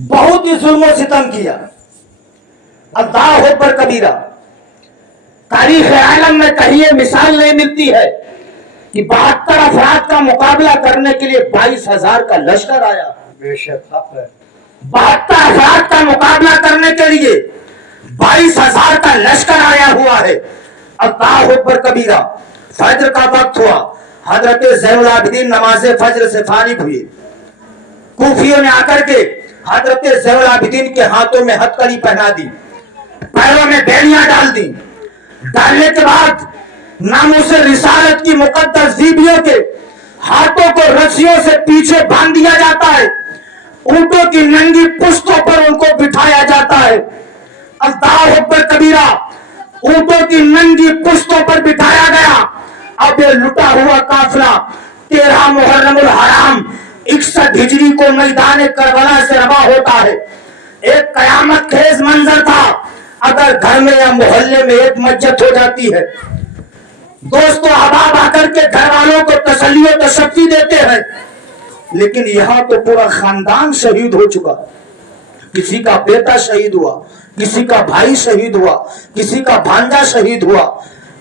बहुत ही जुल्म और सितम किया। अल्लाह अकबर कबीरा। तारीख आलम में कहीं ये मिसाल नहीं मिलती है कि 72 अफराद का मुकाबला करने के लिए 22,000 का लश्कर आया। बेशक हक है। 72 अफराद का मुकाबला करने के लिए 22,000 का लश्कर आया हुआ है। अल्लाह अकबर कबीरा। फजर का वक्त हुआ, हजरत ज़ैनुल आबिदीन नमाज फजर से फारिग हुए। कूफियों ने आकर के हजरत ज़ैनुल आबिदीन के हाथों में हथकड़ी पहना दी, पैरों में बेड़ियां डाल दी। डालने के बाद नामूस रिसालत की मुकद्दस बीबियों के हाथों को रस्सियों से पीछे बांध दिया जाता है, ऊंटों की नंगी पुश्तों पर उनको बिठाया जाता है। अल्लाह अकबर कबीरा। ऊंटों की नंगी पुश्तों पर बिठाया गया। अब ये लुटा हुआ काफिला 13 मुहर्रमुल हराम 61 हिजरी को मैदान करबला से रवा होता है। एक कयामत खेज मंजर था अगर घर में या मोहल्ले में एक मस्जिद हो जाती है। दोस्तों अहबाब आकर के घर वालों को तसल्ली और तशफ़ी देते हैं, लेकिन यहाँ तो पूरा खानदान शहीद हो चुका। किसी का बेटा शहीद हुआ, किसी का भाई शहीद हुआ, किसी का भांजा शहीद हुआ,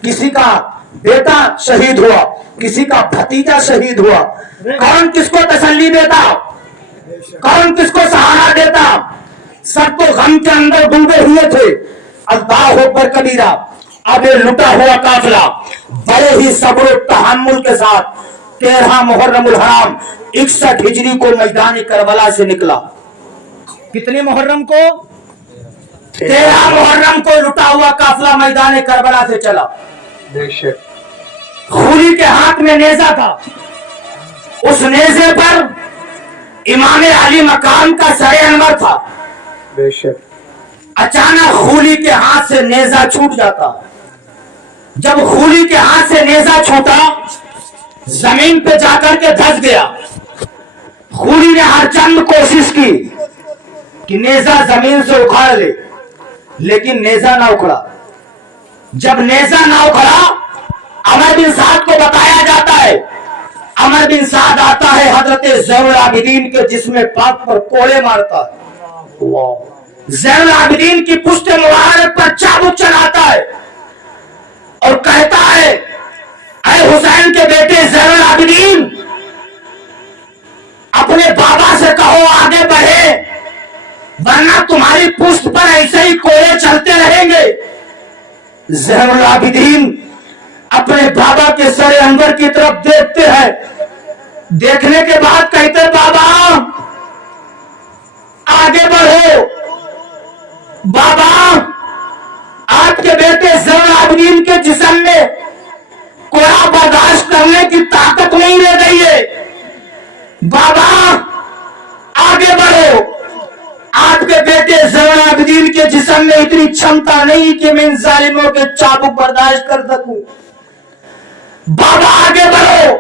किसी का बेटा शहीद हुआ, किसी का भतीजा शहीद हुआ। कौन किसको तसल्ली देता, कौन किसको सहारा देता? सब तो गम के अंदर डूबे हुए थे। अल्लाह अकबर कबीरा। अब ये लुटा हुआ काफिला बड़े ही सब्र और तहम्मुल के साथ 13 मुहर्रमुल हराम 61 हिजरी को मैदान करबला से निकला। कितने मुहर्रम को? 13 मुहर्रम को लुटा हुआ काफिला मैदान करबला से चला। बेशक खूली के हाथ में नेजा था। उस नेजे पर इमाम अली मकाम का सरे अनवर था। बेशक अचानक खूली के हाथ से नेजा छूट जाता। जब खूली के हाथ से नेजा छूटा, जमीन पे जाकर के धंस गया। खूली ने हर चंद कोशिश की कि नेजा जमीन से उखाड़ ले, लेकिन नेजा ना उखड़ा। जब नेजा ना उखड़ा, अमर बिन साद को बताया जाता है। अमर बिन साद आता है हजरत ज़ैनुल आबिदीन के जिस्म पाक पर कोड़े मारता है। ज़ैनुल आबिदीन की पुश्त मुबारक पर चाबुक चलाता है और कहता है, ऐ हुसैन के बेटे ज़ैनुल आबिदीन, अपने बाबा से कहो आगे बढ़े, वरना तुम्हारी पुश्त पर ऐसे ही कोड़े चलते रहेंगे। ज़ैनुल आबिदीन अपने बाबा के सरे अंवर की तरफ देखते हैं। देखने के बाद कहते, बाबा आगे बढ़ो। बाबा आपके बेटे ज़ैनुल आबिदीन के जिस्म में कोड़ा बर्दाश्त करने की ताकत नहीं रह गई है। बाबा आगे बढ़ो। आपके बेटे ज़ैनुल आबिदीन के जिस्म में इतनी क्षमता नहीं कि मैं इन जालिमों के चाबुक बर्दाश्त कर सकूं। बाबा आगे बढ़ो।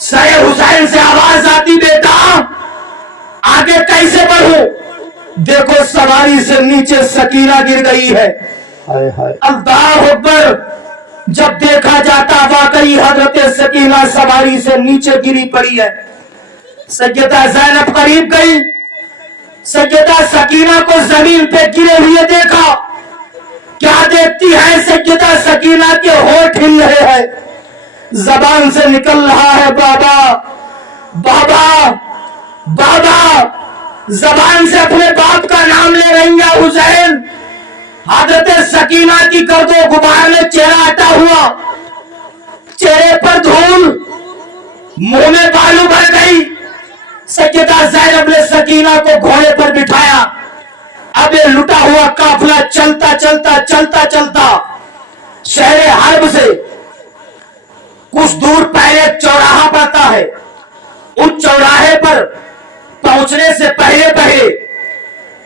सरे हुसैन से आवाज आती, बेटा आगे कैसे बढ़ूं? देखो सवारी से नीचे सकीना गिर गई है। हाय हाय। अल्लाह अकबर। जब देखा जाता वाकई हजरत सकीना सवारी से नीचे गिरी पड़ी है। सैयदा ज़ैनब करीब गई। सैयदा सकीना को जमीन पे गिरे हुए देखा। क्या देखती है? सैयदा सकीना के होठ हिल रहे हैं, जबान से निकल रहा है, बाबा बाबा बाबा। जबान से अपने बाप का नाम ले रही है हुसैन। हजरत सकीना की गर्दो गुबार में चेहरा हटा हुआ, चेहरे पर धूल, मुंह में बालू भर गई। सैयदा ज़ैनब ने सकीना को घोड़े पर बिठाया। अब ये लुटा हुआ काफिला चलता चलता चलता चलता शहर हर्ब से कुछ दूर पहले एक चौराहा पड़ता है। उस चौराहे पर पहुंचने से पहले पहले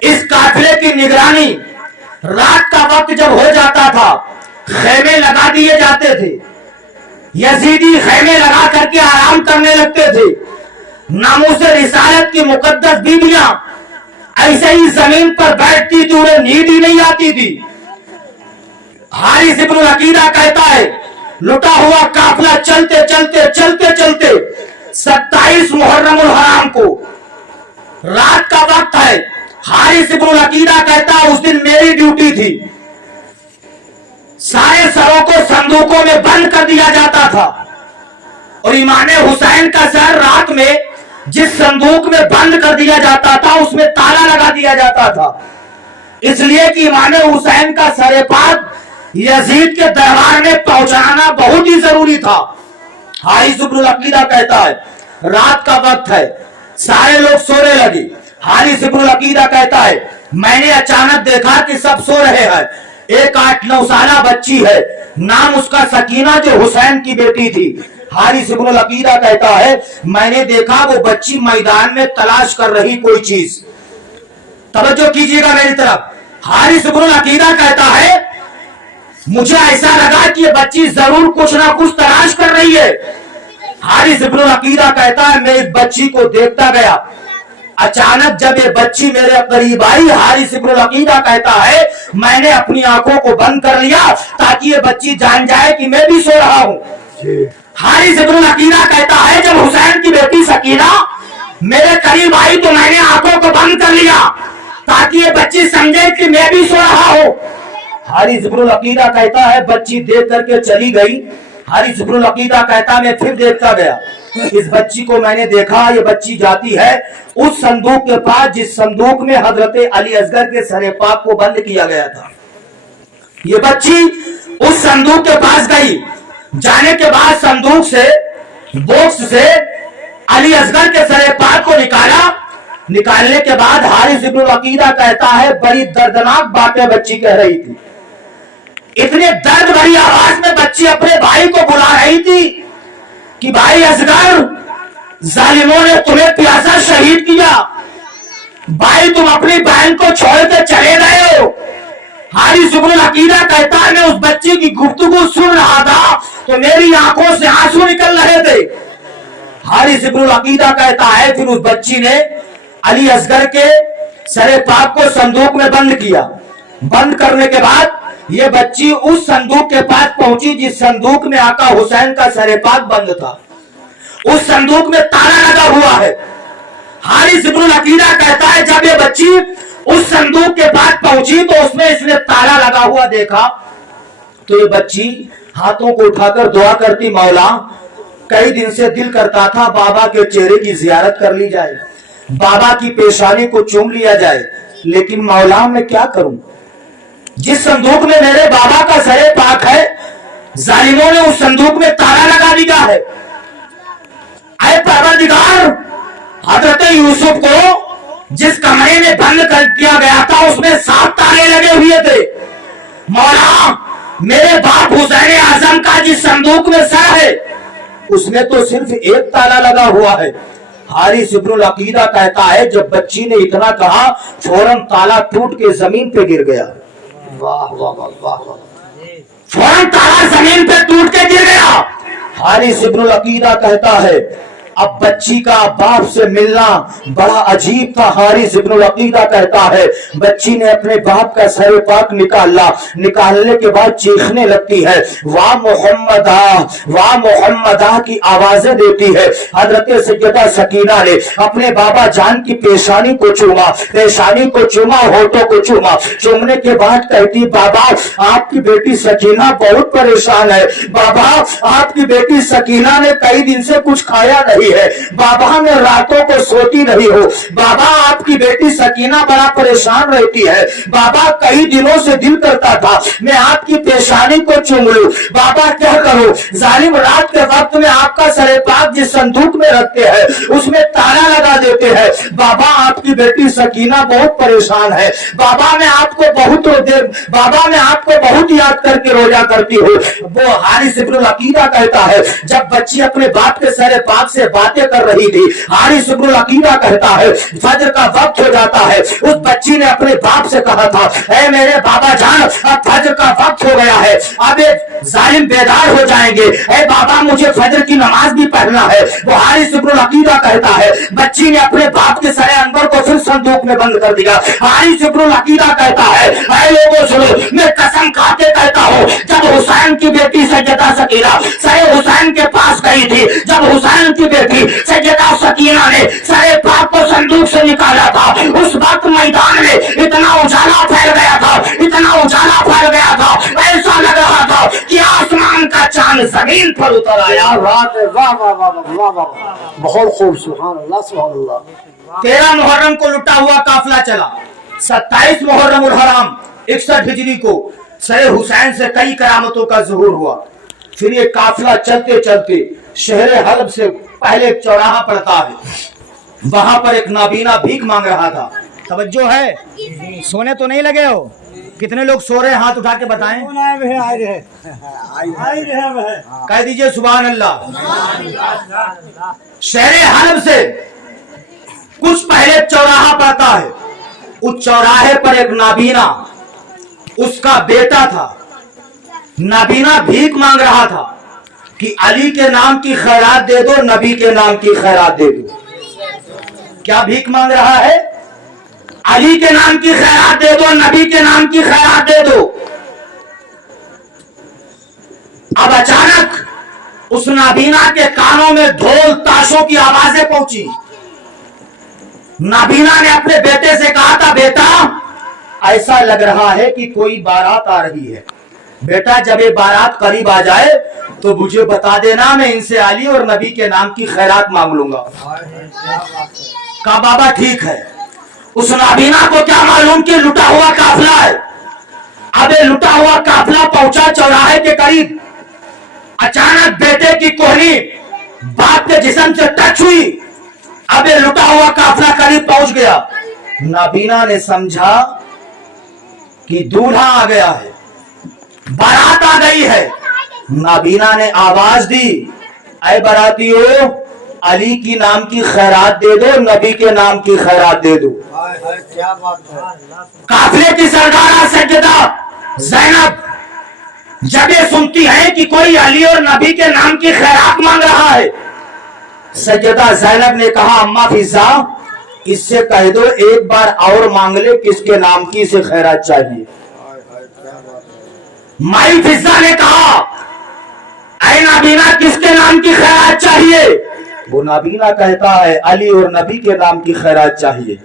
इस काफिले की निगरानी रात का वक्त जब हो जाता था, खेमे लगा दिए जाते थे। यजीदी खेमे लगा करके आराम करने लगते थे। नामूस रिसालत की मुकद्दस बीबियां ऐसे ही जमीन पर बैठती थी, उन्हें नींद ही नहीं आती थी। हारिस इब्न अकीदा कहता है, लुटा हुआ काफिला चलते चलते चलते चलते 27 मुहर्रमुल हराम को, रात का वक्त है, हारिस इब्नुल अकीदा कहता है, उस दिन मेरी ड्यूटी थी, सारे सरों को संदूकों में बंद कर दिया जाता था और इमाम हुसैन का सर रात में जिस संदूक में बंद कर दिया जाता था उसमें ताला लगा दिया जाता था, इसलिए कि इमाम हुसैन का सरे पाक यजीद के दरबार में पहुंचाना बहुत ही जरूरी था। हारिस इब्नुल अकीदा कहता है, रात का वक्त है, सारे लोग सोने लगे। हारिस इब्नुल अकीदा कहता है, मैंने अचानक देखा कि सब सो रहे हैं। एक 8-9 साला बच्ची है, नाम उसका सकीना, जो हुसैन की बेटी थी। हारिस इब्नुल अकीदा कहता है, मैंने देखा वो बच्ची मैदान में तलाश कर रही कोई चीज। तवज्जो कीजिएगा मेरी तरफ। हारिस इब्नुल अकीदा कहता है, मुझे ऐसा लगा कि ये बच्ची जरूर कुछ ना कुछ तलाश कर रही है। हारिस इब्नुल अकीदा कहता है, मैं इस बच्ची को देखता गया। अचानक जब ये बच्ची मेरे करीब आई, हारिस इब्नुल अकीदा कहता है, मैंने अपनी आंखों को बंद कर लिया ताकि ये बच्ची जान जाए कि मैं भी सो रहा हूं। हारिस इब्नुल अकीदा कहता है, जब हुसैन की बेटी सकीना मेरे करीब आई तो मैंने आंखों को बंद कर लिया ताकि ये बच्ची समझे कि मैं भी सो रहा हूं। हारिस इब्नुल अकीदा कहता है, बच्ची देख करके चली गई। हारिस इब्नुल अकीदा कहता है, मैं फिर देखता गया। इस बच्ची को मैंने देखा, ये बच्ची जाती है उस संदूक के पास जिस संदूक में हजरत अली असगर के सरे पाक को बंद किया गया था। ये बच्ची उस संदूक के पास गई। जाने के बाद संदूक से, बॉक्स से अली असगर के सरे पाक को निकाला। निकालने के बाद हारिस इब्नुल अकीदा कहता है, बड़ी दर्दनाक बातें बच्ची कह रही थी। इतने दर्द भरी आवाज में बच्ची अपने भाई को बुला रही थी कि भाई असगर, जालिमों ने तुम्हें प्यासा शहीद किया, भाई तुम अपनी बहन को छोड़ के चले गए हो। हारिस इब्नुल अकीदा कहता है, मैं उस बच्ची की गुफ्तगू सुन रहा था तो मेरी आंखों से आंसू निकल रहे थे। हारिस इब्नुल अकीदा कहता है, फिर उस बच्ची ने अली असगर के सरे पाक को संदूक में बंद किया। बंद करने के बाद ये बच्ची उस संदूक के पास पहुंची जिस संदूक में आका हुसैन का सरे पाक बंद था। उस संदूक में ताला लगा हुआ है। हारिस इब्नुल अकीदा कहता है, जब ये बच्ची उस संदूक के पास पहुंची तो उसमें इसने ताला लगा हुआ देखा तो ये बच्ची हाथों को उठाकर दुआ करती, मौला कई दिन से दिल करता था बाबा के चेहरे की जियारत कर ली जाए, बाबा की पेशानी को चूम लिया जाए, लेकिन मौला मैं क्या करूं, जिस संदूक में मेरे बाबा का सरे पाक है जालिमों ने उस संदूक में ताला लगा दिया है। ऐ परवरदिगार, हजरत यूसुफ को जिस कमरे में बंद कर दिया गया था उसमें 7 ताले लगे हुए थे। मौला मेरे बाप हुसैन आजम का जिस संदूक में सर है उसमें तो सिर्फ 1 ताला लगा हुआ है। हारिस इब्नुल अकीदा कहता है, जब बच्ची ने इतना कहा फौरन ताला टूट के जमीन पे गिर गया। वाह वाह वाह वाह वाह। फौरन ताला जमीन पे टूट के गिर गया। हारिस इब्नुल अकीदा कहता है, अब बच्ची का बाप से मिलना बड़ा अजीब था। हारिस इब्नुल अकीदा कहता है, बच्ची ने अपने बाप का सर पाक निकाला, निकालने के बाद चीखने लगती है, वाह मोहम्मदा, वाह मोहम्मदा की आवाजें देती है। हजरत सैयदा सकीना ने अपने बाबा जान की पेशानी को चूमा, पेशानी को चूमा, होठों को चूमा। चूमने के बाद कहती, बाबा आपकी बेटी सकीना बहुत परेशान है, बाबा आपकी बेटी सकीना ने कई दिन से कुछ खाया नहीं है, बाबा ने रातों को सोती नहीं हो, बाबा आपकी बेटी सकीना बड़ा परेशान रहती है, बाबा कई दिनों से दिल करता था मैं आपकी पेशानी को चूम लूं, बाबा क्या करूं, जालिम रात के वक्त में आपका सरे पाक जिस संदूक में रखते हैं उसमें ताला लगा देते हैं, बाबा आपकी बेटी सकीना बहुत परेशान है, बाबा मैं आपको बहुत याद करके रोजा करती हूँ। वो हारिस इब्नुल अकीदा कहता है, जब बच्ची अपने बाप के सरे पाक से बातें कर रही थी, हारिस इब्नुल अकीदा कहता है फजर का वक्त हो जाता है। उस बच्ची ने अपने बाप से कहा था, ऐ मेरे बाबा जान अब फजर का वक्त हो गया है, अब ये जालिम बेदार हो जाएंगे, ऐ बाबा मुझे फजर की नमाज भी पढ़ना है। वो हारिस इब्नुल अकीदा कहता है, बच्ची ने अपने बाप के सरे अनवर को फिर संदूक में बंद कर दिया। हारिस इब्नुल अकीदा कहता है, ऐ लोगों सुनो, मैं कसम खा के कहता हूँ, जब हुसैन की बेटी सैयदा सकीना सरे हुसैन के पास गई थी, जब हुसैन की बेटी सैयदा सकीना ने सरे पाक को संदूक से निकाला था, उस वक्त मैदान आसमान में इतना उजाला फैल गया था, इतना उजाला फैल गया था, ऐसा लग रहा था कि आसमान का चांद जमीन पर उतर आया। क्या बात है, वाह वाह वाह वाह वाह वाह, बहुत खूब, सुभान अल्लाह सुभान अल्लाह। 13 मुहर्रम को लुटा हुआ काफिला चला। 27 मुहर्रम उल हराम 61 हिजरी को सरे हुसैन से कई करामतों का ज़ुहूर हुआ। फिर ये काफिला चलते चलते शहर हलब से पहले एक चौराहा पड़ता है, वहां पर एक नाबीना भीख मांग रहा था। तवज्जो है, सोने तो नहीं लगे हो? कितने लोग सो रहे हैं हाथ उठा के बताएं। कह दीजिए सुभान अल्लाह। शहर हलब से कुछ पहले चौराहा पड़ता है, उस चौराहे पर एक नाबीना, उसका बेटा था। नाबीना भीख मांग रहा था कि अली के नाम की खैरात दे दो, नबी के नाम की खैरात दे दो। क्या भीख मांग रहा है? अली के नाम की खैरात दे दो, नबी के नाम की खैरात दे दो। अब अचानक उस नाबीना के कानों में ढोल ताशों की आवाजें पहुंची। नाबीना ने अपने बेटे से कहा था, बेटा ऐसा लग रहा है कि कोई बारात आ रही है, बेटा जब ये बारात करीब आ जाए तो मुझे बता देना, मैं इनसे अली और नबी के नाम की खैरात मांग लूंगा। कहा बाबा ठीक है। उस नाबीना को क्या मालूम कि लुटा हुआ काफिला है। अब ये लुटा हुआ काफिला पहुंचा चौराहे के करीब। अचानक बेटे की कोहनी बाप के जिस्म से टच हुई। अब ये लुटा हुआ काफिला करीब पहुंच गया। नाबीना ने समझा कि दूल्हा आ गया है, बारात आ गई है। नाबीना ने आवाज दी, ऐ बारातियों, अली की नाम की खैरात दे दो, नबी के नाम की खैरात दे दो। क्या बात है। काफिले की सरदारा सैयदा ज़ैनब जब ये सुनती है कि कोई अली और नबी के नाम की खैरात मांग रहा है, सैयदा ज़ैनब ने कहा, अम्मा फिजा इससे कह दो एक बार और मांग ले, किसके नाम की इसे खैरात चाहिए। माई फिजा ने कहा, ऐ नाबीना किसके नाम की खैरात चाहिए? वो नाबीना कहता है, अली और नबी के नाम की खैरात चाहिए।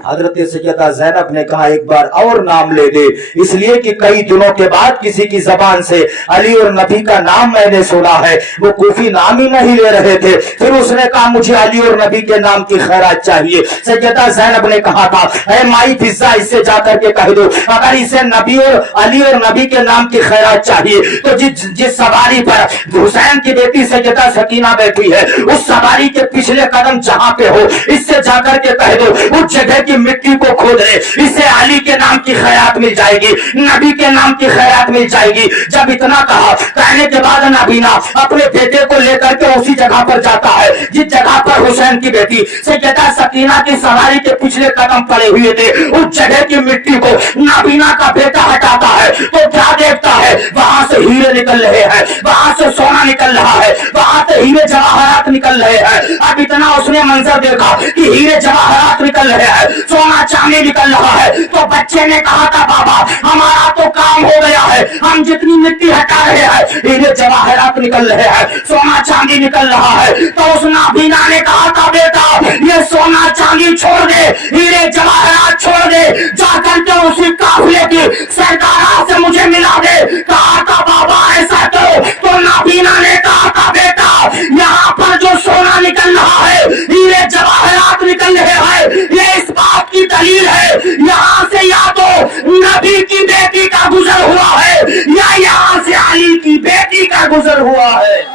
हजरत सैयदा ज़ैनब ने कहा, एक बार और नाम ले दे, इसलिए कि कई दिनों के बाद किसी की जबान से अली और नबी का नाम मैंने सुना है। वो कूफी नाम ही नहीं ले रहे थे। फिर उसने कहा, मुझे अली और नबी के नाम की खैरात चाहिए। सैयदा ज़ैनब ने कहा था, ऐ माई फिजा इससे जाकर के कह दो, अगर इसे नबी और अली और नबी के नाम की खैरात चाहिए तो जिस सवारी पर हुसैन की बेटी सैयदा सकीना बैठी है, उस सवारी के पिछले कदम जहां पे हो, इससे जाकर के कह दो उस जगह की मिट्टी को खोद ले, इससे अली के नाम की खैरात मिल जाएगी, नबी के नाम की खैरात मिल जाएगी। जब इतना कहा, कहने के बाद नाबीना अपने बेटे को लेकर के उसी जगह पर जाता है जिस जगह पर हुसैन की बेटी सैयदा सकीना की सवारी के पिछले कदम पड़े हुए थे। उस जगह की मिट्टी को नाबीना का बेटा हटाता है तो क्या देखता है, वहां से हीरे निकल रहे हैं, वहां से सोना निकल रहा है, वहां से हीरे जवाहरात निकल रहे हैं। अब इतना उसने मंजर देखा कि हीरे जवाहरात निकल रहे हैं, सोना चांदी निकल रहा है, तो बच्चे ने कहा था, बाबा हमारा तो काम हो गया है, हम जितनी मिट्टी हटा रहे हैं हीरे जवाहरात निकल रहे हैं, सोना चांदी निकल रहा है। तो उस नाबीना ने कहा था, बेटा ये सोना चांदी छोड़ दे, हीरे जवाहरात छोड़ दे, जाकर के उसी काफिले की सरदारा से मुझे मिला दे। कहा था, बाबा ऐसा तो नाबीना ने कहा था, बेटा यहाँ पर जो सोना निकल रहा है, हीरे जवाहरात निकल रहे हैं, ये इस बात की दलील है, यहाँ से या तो नबी की बेटी का गुजर हुआ है या यहाँ से अली की बेटी का गुजर हुआ है।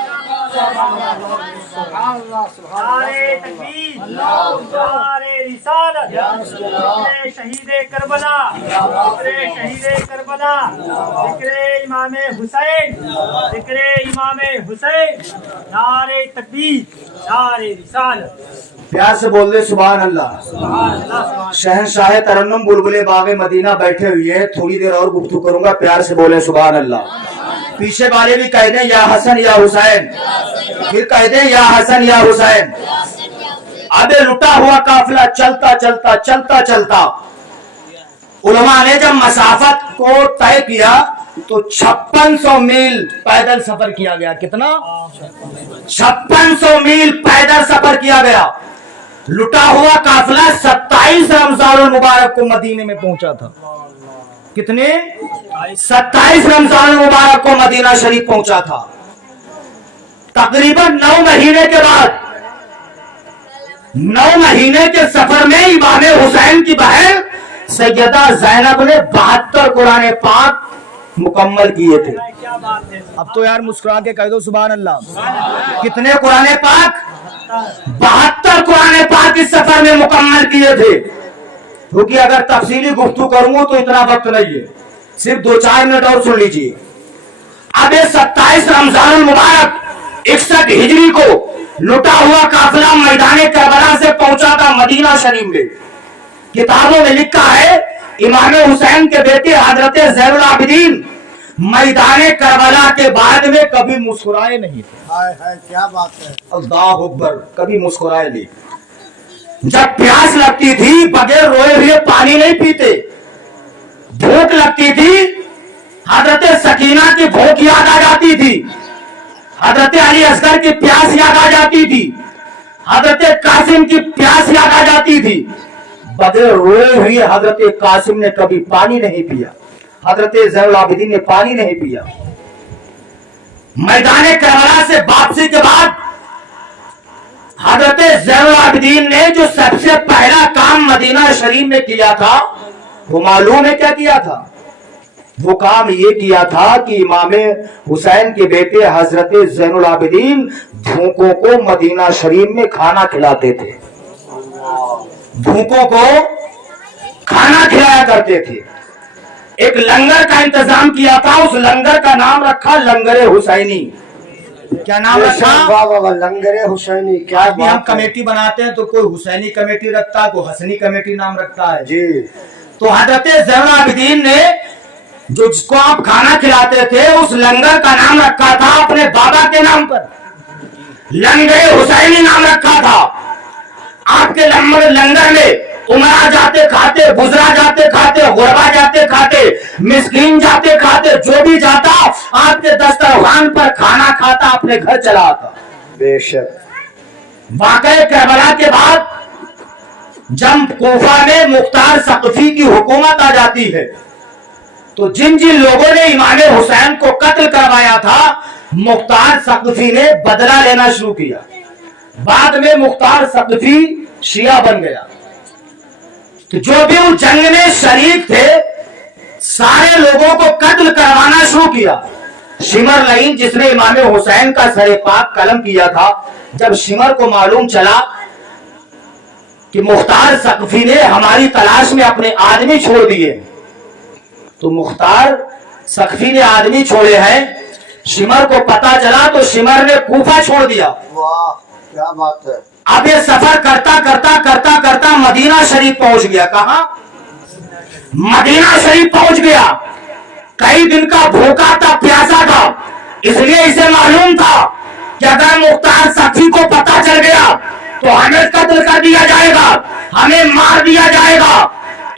नारे तकबीर, नारे रिसालत, जिक्रे शहीदे करबला, जिक्रे शहीदे करबला, जिक्रे इमामे हुसैन, जिक्रे इमामे हुसैन, नारे तकबीर, नारे रिसालत। प्यार से बोल दे सुभान अल्लाह। शहंशाह तरन्नुम बुलबुले बागे मदीना बैठे हुए हैं, थोड़ी देर और गुफ्तगू करूंगा, प्यार से बोले सुभान अल्लाह। पीछे वाले भी कह दें या हसन या हुसैन, फिर कह दें या हसन या हुसैन। अब लुटा हुआ काफिला चलता चलता चलता चलता उलमा ने जब मसाफत को तय किया तो 5600 मील पैदल सफर किया गया। कितना? 5600 मील पैदल सफर किया गया। लुटा हुआ काफिला 27 रमजान मुबारक को मदीने में पहुंचा था। कितने? 27 रमजान मुबारक को मदीना शरीफ पहुंचा था। तकरीबन 9 महीने के बाद, 9 महीने के सफर में इमाम हुसैन की बहन सैयदा ज़ैनब ने 72 कुरान पाक मुकम्मल किए थे। क्या बात है। अब तो यार मुस्कुरा के कह दो सुभान अल्लाह। कितने कुरान पाक? 72 कुरान पाक इस सफर में मुकम्मल किए थे। क्योंकि अगर तफसीली गुफ्तगू करूंगा तो इतना वक्त नहीं है, सिर्फ 2-4 मिनट और सुन लीजिए। अब ये 27 रमजान मुबारक 61 हिजरी को लुटा हुआ काफिला मैदान करबला से पहुंचा था मदीना शरीफ में। किताबों में लिखा है इमाम हुसैन के बेटे हजरत ज़ैनुल आबिदीन मैदान करबला के बाद में कभी मुस्कुराए नहीं थे। हाय हाय क्या बात है। अल्लाह अकबर, कभी मुस्कुराए नहीं। जब प्यास लगती थी बगैर रोए हुए पानी नहीं पीते। भूख लगती थी, हजरत सकीना की भूख याद आ जाती थी, हजरत अली असगर की प्यास याद आ जाती थी, हजरत कासिम की प्यास याद आ जाती थी। बगैर रोए हुए हजरत कासिम ने कभी पानी नहीं पिया, हजरत ज़ैनुल आबिदीन ने पानी नहीं पिया। मैदान करबला से वापसी के बाद हजरत ज़ैनुल आबिदीन ने जो सबसे पहला काम मदीना शरीफ में किया था वो मालूम है क्या किया था? वो काम ये किया था कि इमाम हुसैन के बेटे हजरत ज़ैनुल आबिदीन भूखों को मदीना शरीफ में खाना खिलाते थे। भूखों को खाना खिलाया करते थे। एक लंगर का इंतजाम किया था, उस लंगर का नाम रखा लंगर हुसैनी। क्या नाम रखा? वाह वाह वाह, लंगर हुसैनी। क्या आज भी हम बात है। कमेटी बनाते हैं तो कोई हुसैनी कमेटी रखता है, कोई हसनी कमेटी नाम रखता है जी। तो हजरत ज़ैनुल आबिदीन ने जो जिसको आप खाना खिलाते थे उस लंगर का नाम रखा था अपने बाबा के नाम पर, लंगर हुसैनी नाम रखा था। आपके लंगर में उमरा जाते खाते, बुजरा जाते खाते, गुरबा जाते खाते, मिस्कीन जाते खाते, जो भी जाता आपके दस्तरखान पर खाना खाता अपने घर चला आता। बेशक। वाकई करबला के बाद जब कोफा में मुख्तार सक़फ़ी की हुकूमत आ जाती है तो जिन जिन लोगों ने इमाम हुसैन को कत्ल करवाया था मुख्तार सक़फ़ी ने बदला लेना शुरू किया। बाद में मुख्तार सक़फ़ी शिया बन गया। तो जो भी उस जंग में शरीक थे सारे लोगों को कत्ल करवाना शुरू किया। शिमर लईन जिसने इमाम हुसैन का सरे पाक कलम किया था, जब शिमर को मालूम चला कि मुख्तार सक़फ़ी ने हमारी तलाश में अपने आदमी छोड़ दिए, तो मुख्तार सक़फ़ी ने आदमी छोड़े हैं, शिमर को पता चला तो शिमर ने कूफा छोड़ दिया। वाह क्या बात है। अब ये सफर करता करता करता करता मदीना शरीफ पहुंच गया। कहा? मदीना शरीफ पहुंच गया। कई दिन का भूखा था, प्यासा था, इसलिए इसे मालूम था कि अगर मुख्तार सक़फ़ी को पता चल गया तो हमें कत्ल कर दिया जाएगा, हमें मार दिया जाएगा।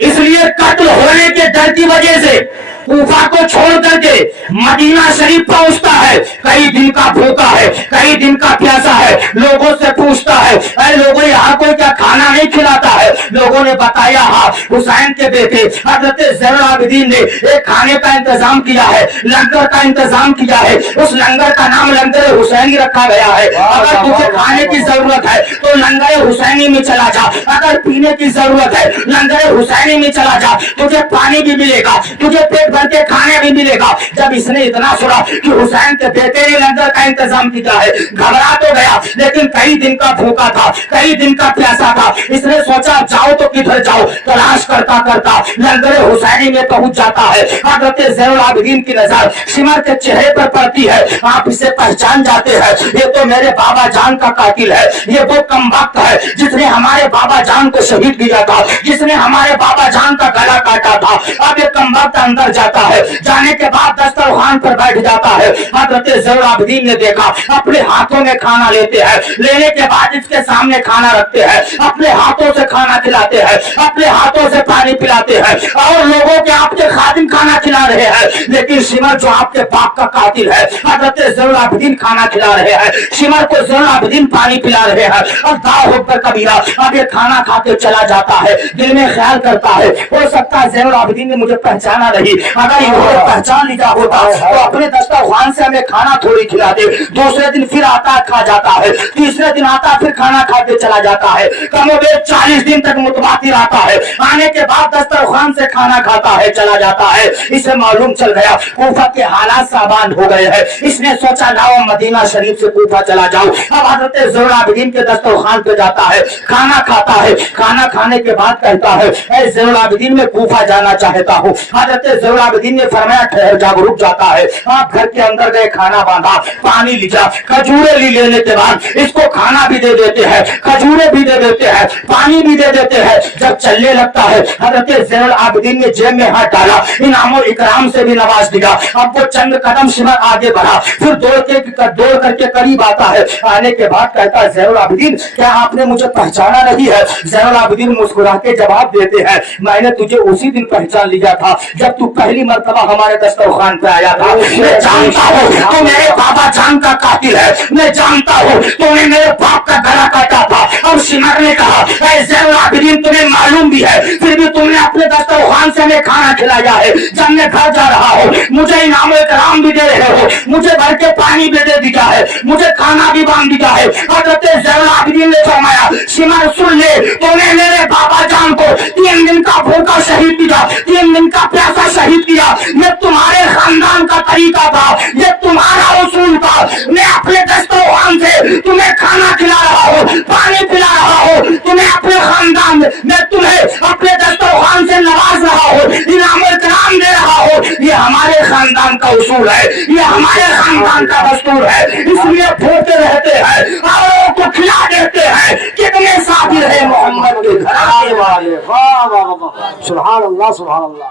इसलिए कत्ल होने के डर की वजह से कूफा को छोड़ करके मदीना शरीफ पहुंचता है। कई दिन का भूखा है, कई दिन का प्यासा है, लोगों से पूछता है अरे लोगों यहाँ कोई क्या खाना नहीं खिलाता है? लोगों ने बताया हाँ हुसैन के बेटे हजरत ज़ैनुल आबिदीन ने एक खाने का इंतजाम किया है, लंगर का इंतजाम किया है। उस लंगर का नाम लंगर हुसैनी रखा गया है। अगर तुझे खाने की जरूरत है तो लंगर हुसैनी में चला जा, अगर पीने की जरूरत है लंगर हुसैनी में चला जा, तुझे पानी भी मिलेगा, तुझे पेट भर के खाने भी मिलेगा। जब इसने इतना सुना कि हुसैन के बेटे ने लंगर का इंतजाम किया है, घबरा तो गया, लेकिन कई दिन का भूखा था, कई दिन का प्यासा था। इसने सोचा जाओ तो किधर जाओ, तलाश करता करता लंगर हुसैनी में पहुंच जाता है। हजरत ज़ैनुल आबिदीन की नजर शिमर के चेहरे पर पड़ती है। आप इसे पहचान जाते हैं, ये तो मेरे बाबा जान का कातिल है, ये वो कमबख्त है जिसने हमारे बाबा जान को शहीद किया था, जिसने हमारे बाबा जान का गला काटा था। अब ये कमबख्त अंदर जाता है, जाने के बाद दस्तरखान पर बैठ जाता है। हजरत ज़ैनुल आबिदीन ने देखा, अपने हाथों में खाना लेते हैं, लेने के बाद इसके सामने खाना रखते हैं, अपने हाथों से खाना खिलाते हैं, अपने हाथों से पानी पिलाते हैं और लोगों के आपके खादिम खाना खिला खिला रहे हैं, लेकिन सिमर जो आपके बाप का कातिल है, हजरत ज़ैनुल आबिदीन खाना खिला रहे हैं, सिमर को ज़ैनुल आबिदीन पानी पिला रहे हैं। अल्लाह अकबर कबीरा। अब ये खाना खा के चला जाता है, दिल में ख्याल करता है हो सकता है ज़ैनुल आबिदीन ने मुझे पहचाना नहीं, अगर इन्होंने पहचान लिया होता तो अपने दस्तरखान से हमें खाना थोड़ी खिला दे। दूसरे दिन फिर आता खा जाता है, तीसरे दिन आता फिर खाना खा के चला जाता है, कमोबेश 40 दिन तक मुतवातिर आता है, आने के बाद दस्तरखान से खाना खाता है चला जाता है। इसे मालूम चल गया कूफा के हालात सामान हो गए हैं, इसने सोचा लाओ मदीना शरीफ से कूफा चला जाओ। अब हजरत ज़ैनुल आबिदीन के दस्तरखान पे जाता है, खाना खाता है, खाना खाने के बाद कहता है ऐ ज़ैनुल आबिदीन में कूफा जाना चाहता हूँ। हजरत ज़ैनुल आबिदीन ने फरमाया ठहर जा, रुक जाता है। आप घर के अंदर गए, खाना बांधा, पानी लिया, खजूरे ली, लेने के बाद इसको खाना भी दे देते हैं, खजूरे भी दे देते हैं, पानी भी दे देते हैं। जब चलने लगता है हजरत ज़ैनुल आबिदीन ने जेब में हाथ डाला, इनाम और इकराम से भी नवाज दिया। अब वो चंद कदम सिमर आगे बढ़ा, फिर दौड़ करके करीब आता है, आने के बाद कहता है ज़ैनुल आबिदीन क्या आपने मुझे पहचाना नहीं है? ज़ैनुल आबिदीन मुस्कुरा के जवाब देते हैं मैंने तुझे उसी दिन पहचान लिया था जब तू पहली मर्तबा हमारे दस्तरखान पे आया था। मैं जानता हूँ तू मेरे बाबा जान का कातिल है, मैं जानता हूँ तूने मेरे बाप का गला काटा था। अब सिमर ने कहा ऐ ज़ैनुल आबिदीन तुम्हें मालूम भी है, फिर भी तुमने अपने दस्तरखान से हमें खाना खिलाया है। जब मैं घर जा रहा हूँ मुझे इनाम इकराम भी दे रहे हो, मुझे भर के पानी भी दे दिया है, मुझे खाना भी बांध दिया है। हजरत ज़ैनुल आबिदीन ने फरमाया सिमर सुन ले, तूने मेरे बाबा जान को 3 दिन का भूखा शहीद किया, 3 दिन का प्यासा शहीद किया। ये तुम्हारे खानदान का तरीका था, ये तुम्हारा उसूल था। मैं अपने दस्तरखान से तुम्हें खाना खिला रहा हूँ, पानी पिला रहा हूँ, तुम्हें अपने खानदान में मैं तुम्हें अपने दस्तरखान से नवाज रहा हूँ, इनाम इकराम दे रहा हूँ। ये हमारे खानदान का उसूल है, ये हमारे खानदान का दस्तूर है, इसलिए भूखे रहते हैं और को खिला देते हैं। कितने साबिर है मोहम्मद के घराने वाले। वाह वाह वाह, सुभान अल्लाह सुभान अल्लाह,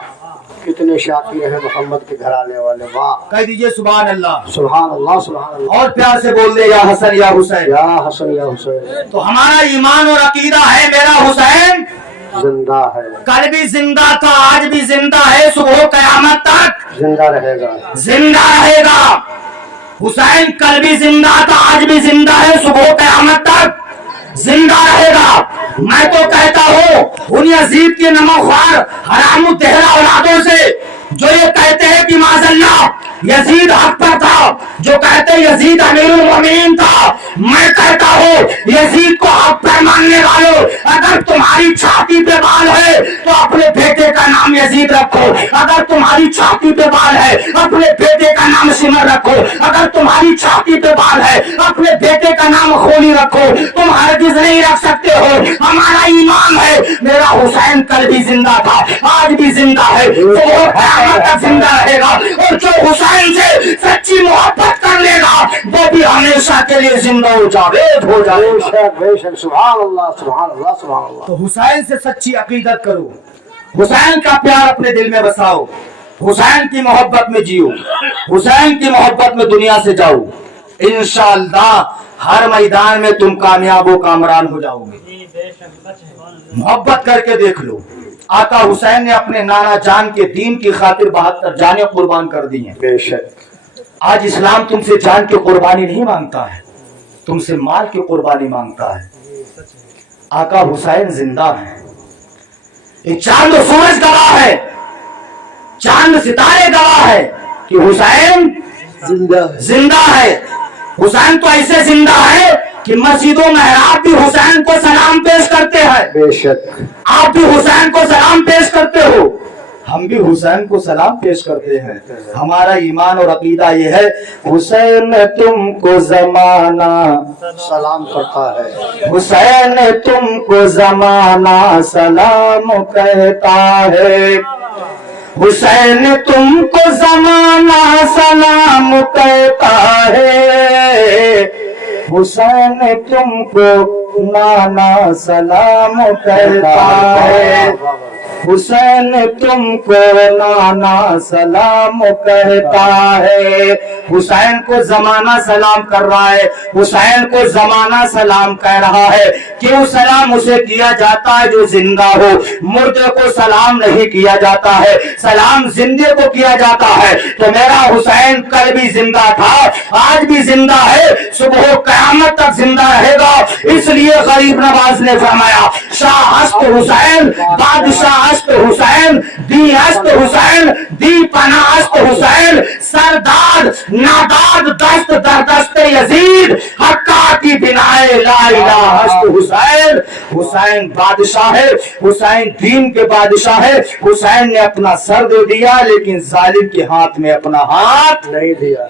कितने शाकिर है मोहम्मद के घराने वाले। वाह, कह दीजिए सुभान अल्लाह, सुभान अल्लाह सुभान अल्लाह। और प्यार से बोल दे या हसन या हुसैन। या हसन या हुसैन। तो हमारा ईमान और अकीदा है मेरा हुसैन जिंदा है, कल भी जिंदा था, आज भी जिंदा है, सुबह कयामत तक जिंदा रहेगा, जिंदा रहेगा। हुसैन कल भी जिंदा था, आज भी जिंदा है, सुबह कयामत तक जिंदा रहेगा। मैं तो कहता हूँ उन यजीद के नमकख्वार हराम तेहरा औलादों से जो ये कहते हैं कि माज़अल्लाह यजीद हक पर था, जो कहते हैं यजीद अमीरुल मोमिनीन था, मैं कहता हूँ यजीद को हक पर मानने वालों, अगर तुम्हारी छाती पे बाल है तो अपने बेटे का नाम यजीद रखो, अगर तुम्हारी छाती पे बाल है अपने बेटे का नाम सिमर रखो, अगर तुम्हारी छाती पे बाल है अपने बेटे का नाम खोली रखो, तुम हरगिज नहीं रख सकते हो। हमारा ईमान है मेरा हुसैन कल भी जिंदा था, आज भी जिंदा है, वो क़यामत तक जिंदा रहेगा। और जो हुसैन से सच्ची मोहब्बत कर लेगा वो भी हमेशा के लिए जिंदा हो जावेद हो जाएगा। बेशक बेशक, सुभान अल्लाह सुभान अल्लाह सुभान अल्लाह। तो हुसैन से सच्ची अकीदत करो, हुसैन का प्यार अपने दिल में बसाओ, हुसैन की मोहब्बत में जियो, हुसैन की मोहब्बत में दुनिया से जाओ, इंशाअल्लाह हर मैदान में तुम कामयाब हो, कामरान हो जाओगे। मोहब्बत करके देख लो, आका हुसैन ने अपने नाना जान के दीन की खातिर 72 जानें कुर्बान कर दी हैं। बेशक, आज इस्लाम तुमसे जान की कुर्बानी नहीं मांगता है, तुमसे माल की कुर्बानी मांगता है। आका हुसैन जिंदा है, ये चांद और सूरज गवाह है, चांद सितारे गवाह है कि हुसैन जिंदा है। हुसैन तो ऐसे जिंदा है कि मस्जिदों में आप भी हुसैन को सलाम पेश करते हैं। बेशक, आप भी हुसैन को सलाम पेश करते हो, हम भी हुसैन को सलाम पेश करते हैं। हमारा ईमान और अकीदा ये है हुसैन तुमको जमाना सलाम करता है, हुसैन तुमको जमाना सलाम कहता है, हुसैन तुमको जमाना सलाम कहता है, हुसैन तुमको नाना सलाम कहता है, حسین تم کو نانا سلام کہتا ہے. حسین کو زمانہ سلام کر رہا ہے, حسین کو زمانہ سلام کہہ رہا ہے. کیوں سلام اسے کیا جاتا ہے جو زندہ ہو, مردے کو سلام نہیں کیا جاتا ہے, سلام زندے کو کیا جاتا ہے. تو میرا حسین کل بھی زندہ تھا, آج بھی زندہ ہے, صبح قیامت تک زندہ رہے گا. اس لیے غریب نواز نے فرمایا شاہ ہست حسین, بادشاہ ہست حسین, دی ہست حسین, دی پناہ ہست حسین, سرداد ناداد دست در دست یزید, حقا کی بنائے لا الہ ہست حسین. حسین بادشاہ ہے, حسین دین کے بادشاہ ہے. حسین نے اپنا سر دے دیا لیکن ظالم کے ہاتھ میں اپنا ہاتھ نہیں دیا.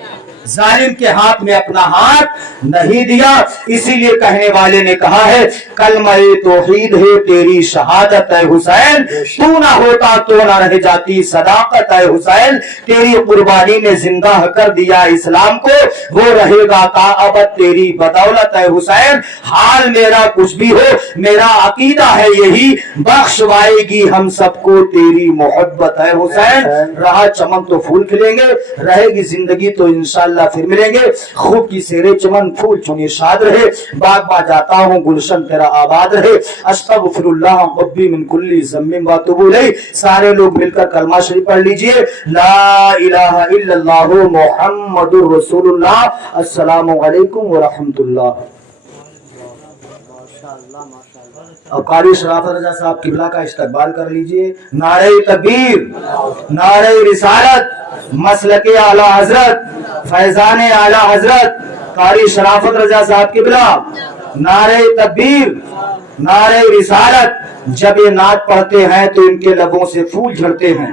ظالم کے ہاتھ میں اپنا ہاتھ نہیں دیا. اسی لیے کہنے والے نے کہا ہے کلمہ توحید ہے تیری شہادت ہے حسین, تو نہ ہوتا تو نہ رہ جاتی صداقت ہے حسین. تیری قربانی نے زندہ کر دیا اسلام کو, وہ رہے گا تا ابد تیری بدولت ہے حسین. حال میرا کچھ بھی ہو میرا عقیدہ ہے یہی, بخشوائے گی ہم سب کو تیری محبت ہے حسین. رہا چمن تو پھول کھلیں گے, رہے گی زندگی تو انشاءاللہ پھر ملیں گے. خوب کی سیرے چمن پھول چنی شاد رہے, باغ با جاتا ہوں گلشن تیرا آباد رہے. استغفر اللہ ربی من کل ذنب و اتوب الیہ. سارے لوگ مل کر کلمہ شریف پڑھ لیجئے, لا الہ الا اللہ محمد رسول اللہ. السلام علیکم ورحمۃ اللہ. اور قاری شرافت رضا صاحب قبلہ کا استقبال کر لیجئے. نعرہ تکبیر, نعرہ رسالت, مسلک اعلی حضرت, فیضان اعلی حضرت قاری شرافت رضا صاحب قبلہ. نعرہ تکبیر, نعرہ رسالت. جب یہ نعت پڑھتے ہیں تو ان کے لبوں سے پھول جھڑتے ہیں,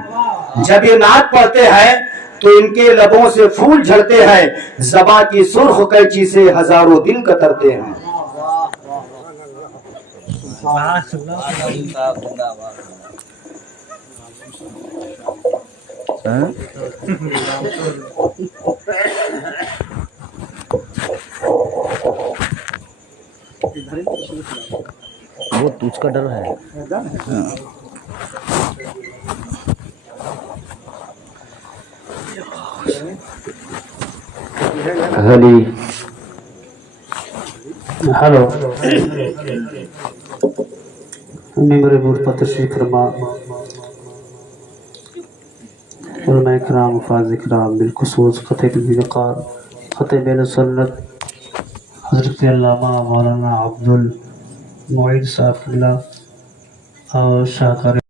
جب یہ نعت پڑھتے ہیں تو ان کے لبوں سے پھول جھڑتے ہیں, زباں کی سرخ قینچی سے ہزاروں دل کترتے ہیں. وہ تجھ کا ڈر ہے. ہلو ممبر بورپا تشریف فرما, علماء کرام, افاظ کرام, بالخصوص خطیب الوقار, خطیب اہل سنت حضرت علامہ مولانا عبد المعید صاحب قبلہ اور شاہکار